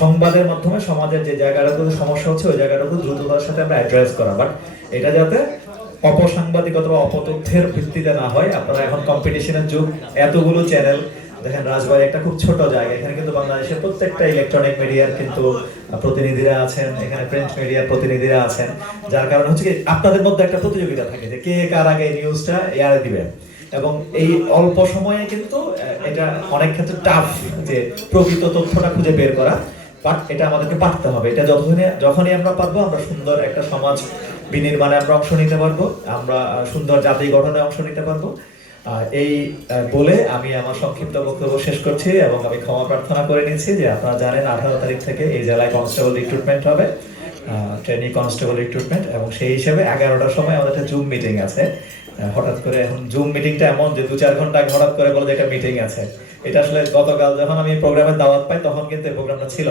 সংবাদের মাধ্যমে সমাজের যে জায়গাটাতে সমস্যা হচ্ছে ওই জায়গাটাকে দ্রুততার সাথে আমরা অ্যাড্রেস করা, বাট এটা যাতে অপসাংবাদিকতা বা অপতথ্যের ভিত্তিতে না হয়। আপনারা এখন কম্পিটিশনের যুগ, এতগুলো চ্যানেল, দেখেন রাজবাড়ী একটা খুব ছোট জায়গা, এখানে কিন্তু বাংলাদেশের প্রত্যেকটা ইলেকট্রনিক মিডিয়ার কিন্তু প্রতিনিধিরা আছেন, এখানে প্রিন্ট মিডিয়ার প্রতিনিধিরা আছেন, যার কারণে হচ্ছে কি আপনাদের মধ্যে একটা প্রতিযোগিতা থাকে যে কে কার আগে নিউজটা এয়ারে দিবে। এবং এই অল্প সময়ে কিন্তু এটা অনেক ক্ষেত্রে টাফ যে প্রকৃত তথ্যটা খুঁজে বের করা, বাট এটা আমাদেরকে পারতে হবে। এটা যখনই আমরা পারবো আমরা সুন্দর একটা সমাজ বিনির্মাণে আমরা অংশ নিতে পারবো, আমরা সুন্দর জাতি গঠনে অংশ নিতে পারবো। এই বলে আমি আমার সংক্ষিপ্ত বক্তব্য শেষ করছি এবং আমি ক্ষমা প্রার্থনা করে নিচ্ছি যে আপনারা জানেন 18 তারিখ থেকে এই জেলায় কনস্টেবল রিক্রুটমেন্ট হবে, ট্রেনি কনস্টেবল রিক্রুটমেন্ট, এবং সেই হিসেবে 11টার সময় আমাদের একটা জুম মিটিং আছে। হঠাৎ করে এখন জুম মিটিংটা এমন যে 2-4 ঘন্টা আগে হঠাৎ করে বলে যে একটা মিটিং আছে। এটা আসলে গতকাল যখন আমি প্রোগ্রামের দাওয়াত পাই তখন কিন্তু এই প্রোগ্রামটা ছিল।